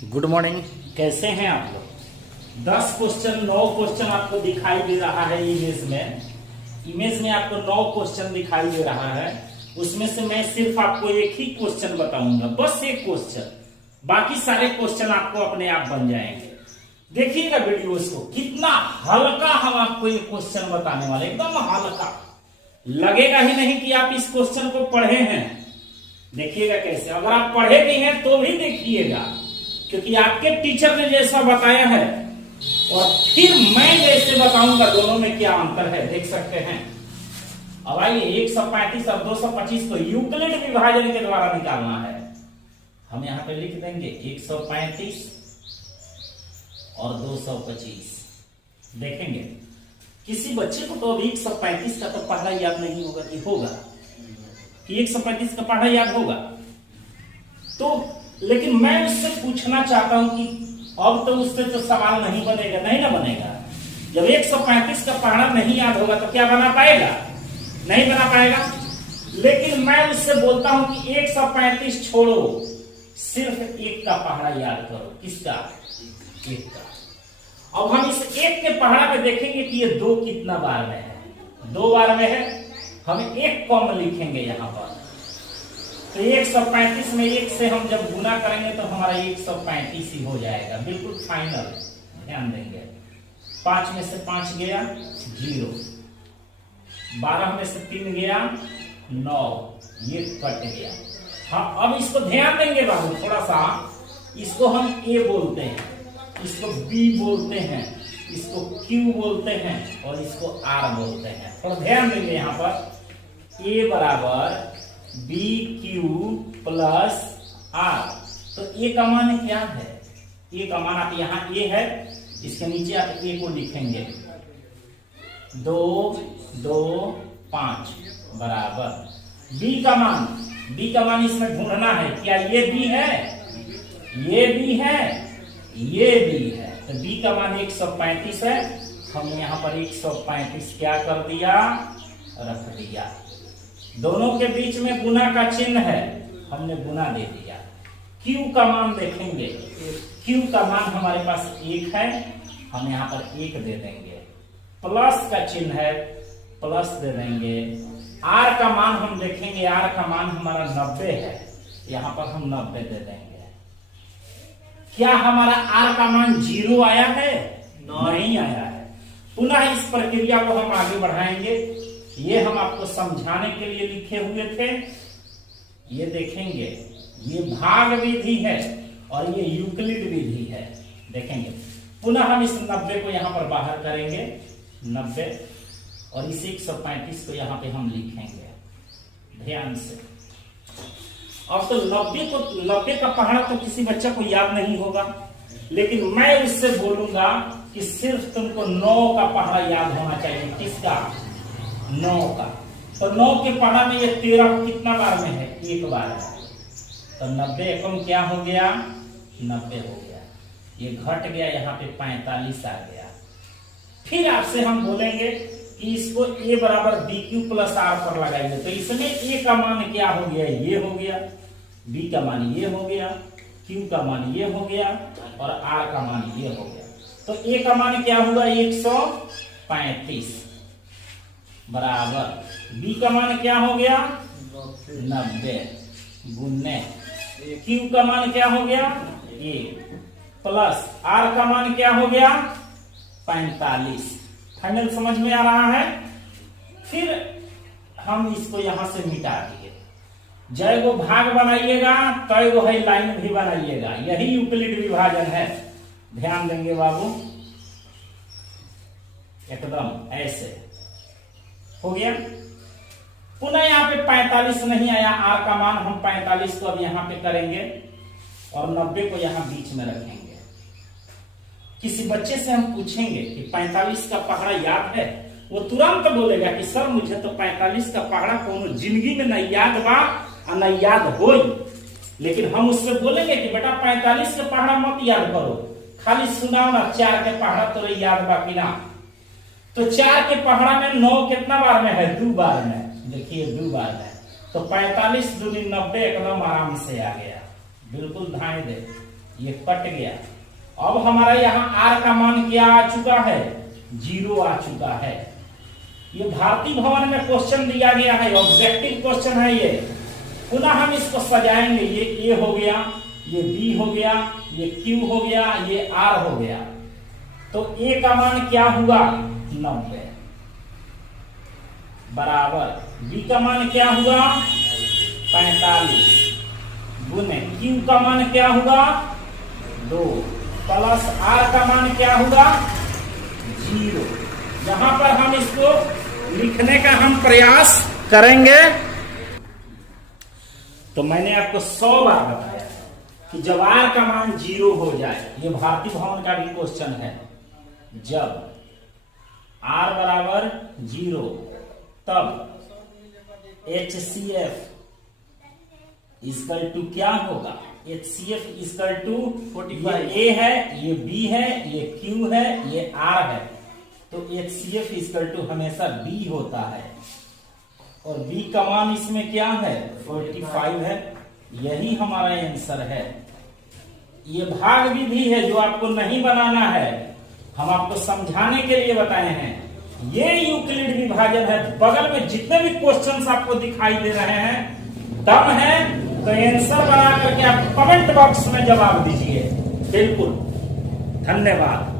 Good morning. कैसे हैं आप लोग? 10 क्वेश्चन 9 क्वेश्चन आपको दिखाई दे रहा है इमेज में आपको 9 क्वेश्चन दिखाई दे रहा है। उसमें से मैं सिर्फ आपको एक ही क्वेश्चन बताऊंगा, बस एक क्वेश्चन। बाकी सारे क्वेश्चन आपको अपने आप बन जाएंगे। देखिएगा वीडियोस को, कितना हल्का हम आपको ये क्वेश्चन बताने वाले, एकदम हल्का। लगेगा ही नहीं कि आप इस क्वेश्चन को पढ़े हैं। देखिएगा कैसे, अगर आप पढ़े भी हैं तो भी देखिएगा, क्योंकि आपके टीचर ने जैसा बताया है और फिर मैं जैसे बताऊंगा, दोनों में क्या अंतर है देख सकते हैं। अब आइए 135 और 225 को यूक्लिड विभाजन के द्वारा निकालना है। हम यहां पे लिख देंगे 135 और 225। देखेंगे किसी बच्चे को तो अभी 135 का तो पढ़ा याद नहीं होगा कि होगा, कि 135 का पढ़ा याद होगा। तो लेकिन मैं उससे पूछना चाहता हूं कि अब तो उससे तो सवाल नहीं बनेगा, नहीं ना बनेगा। जब 135 का पढ़ा नहीं याद होगा तो क्या बना पाएगा? नहीं बना पाएगा। लेकिन मैं उससे बोलता हूं कि 135 छोड़ो, सिर्फ एक का पहाड़ा याद करो। किसका? एक का। अब हम इस एक के पहाड़ा में देखेंगे कि ये 2 कितना बार में है। 2 बार में है, हम एक कम लिखेंगे यहां पर। तो 135 में 1 से हम जब गुना करेंगे तो हमारा 135 ही हो जाएगा, बिल्कुल फाइनल। ध्यान देंगे, 5 में से 5 गया 0, 12 में से 3 गया 9, ये कट गया। हाँ, अब इसको ध्यान देंगे बाबू, थोड़ा सा। इसको हम A बोलते हैं, इसको B बोलते हैं, इसको Q बोलते हैं और इसको R बोलते हैं। थोड़ा ध्यान देंगे यहाँ पर। A बराबर BQ प्लस R। तो A का मान क्या है? A का मान आप यहाँ A है, इसके नीचे आप A को लिखेंगे 2 2 5 बराबर B का मान इसमें ढूंढना है। क्या ये B है? ये B है, ये B है। तो B का मान 135 है। हमने यहाँ पर 135 क्या कर दिया? रख दिया। दोनों के बीच में गुना का चिन्ह है, हमने गुना दे दिया। Q का मान देखेंगे, Q का मान हमारे पास 1 है, हम यहाँ पर 1 दे देंगे। प्लस का चिन्ह है, प्लस दे देंगे। R का मान हम देखेंगे, R का मान हमारा 90 है, यहाँ पर हम 90 दे देंगे। क्या हमारा R का मान 0 आया है? नहीं आया है। पुनः इस प्रक्रिया को हम आगे बढ़ाएंगे। ये हम आपको समझाने के लिए लिखे हुए थे। ये देखेंगे, ये भाग विधि है और ये यूक्लिड विधि है। देखेंगे पुनः हम इस 90 को यहां पर बाहर करेंगे, 90, और इस 135 को यहां पे हम लिखेंगे ध्यान से। अब तो 90 का पहाड़ा तो किसी बच्चा को याद नहीं होगा, लेकिन मैं उससे बोलूंगा कि सिर्फ तुमको 9 का पहाड़ा याद होना चाहिए। किसका? 9 का। तो 9 के पहाड़ा में ये 13 कितना बार में है? 1 बार है। तो 90 एकम क्या हो गया? 90 हो गया। ये घट गया, यहाँ पे 45 आ गया। फिर आपसे हम बोलेंगे कि इसको A बराबर BQ प्लस R पर लगाइए। तो इसमें A का मान क्या हो गया? ये हो गया। B का मान ये हो गया, Q का मान ये हो गया और R का मान ये हो गया। तो A का मान क्या हुआ? 135 बराबर B का मान क्या हो गया? 90 गुने Q का मान क्या हो गया? 1 प्लस R का मान क्या हो गया? 45। फाइनल समझ में आ रहा है? फिर हम इसको यहां से मिटा दिए। जय वो भाग बनाइएगा, तय वो है लाइन भी बनाइएगा। यही यूक्लिड विभाजन है। ध्यान देंगे बाबू, एकदम ऐसे हो गया। पुनः यहाँ पे 45 नहीं आया, R का मान हम 45 को अब यहाँ पे करेंगे और 90 को यहाँ बीच में रखेंगे। किसी बच्चे से हम पूछेंगे कि 45 का पहाड़ा याद है, वो तुरंत बोलेगा कि सर मुझे तो 45 का पहाड़ा कोनो जिंदगी में नहीं याद बा और नहीं याद हो। लेकिन हम उससे बोलेंगे कि बेटा 45 का पहाड़ा मत याद करो, खाली सुनाओ ना 4 के पहाड़ा तो याद बा कि ना। तो 4 के पहाड़ा में 9 कितना बार में है? 2 बार में। देखिए 2 बार में, तो 45 दूनी 90 एकदम आराम से आ गया। बिल्कुल ध्यान दे, ये कट गया। अब हमारा यहाँ आर का मान क्या आ चुका है, 0 आ चुका है। ये भारती भवन में क्वेश्चन दिया गया है, ऑब्जेक्टिव क्वेश्चन है ये। पुनः हम इसको सजाएंगे, ये ए हो गया, ये बी हो गया, ये क्यू हो गया, ये आर हो गया। तो ए का मान क्या हुआ, 90 बराबर बी का मान क्या हुआ, 45 गुने क्यू का मान क्या हुआ, 2 प्लस आर का मान क्या हुआ, 0। यहां पर हम इसको लिखने का हम प्रयास करेंगे। तो मैंने आपको 100 बार बताया कि जब आर का मान 0 हो जाए, ये भारती भवन का भी क्वेश्चन है, जब आर बराबर 0 तब HCF इक्वल टू क्या होगा, HCF इक्वल टू 45। ये A है, ये B है, ये Q है, ये R है। तो HCF इक्वल टू हमेशा B होता है और B का मान इसमें क्या है, 45 है। यही हमारा आंसर है। ये भाग विधि है जो आपको नहीं बनाना है, हम आपको समझाने के लिए बताए हैं। ये यूक्लिड विभाजन है। बगल में जितने भी क्वेश्चंस आपको दिखाई दे रहे हैं, दम है तो आंसर बना करके आप कमेंट बॉक्स में जवाब दीजिए। बिल्कुल, धन्यवाद।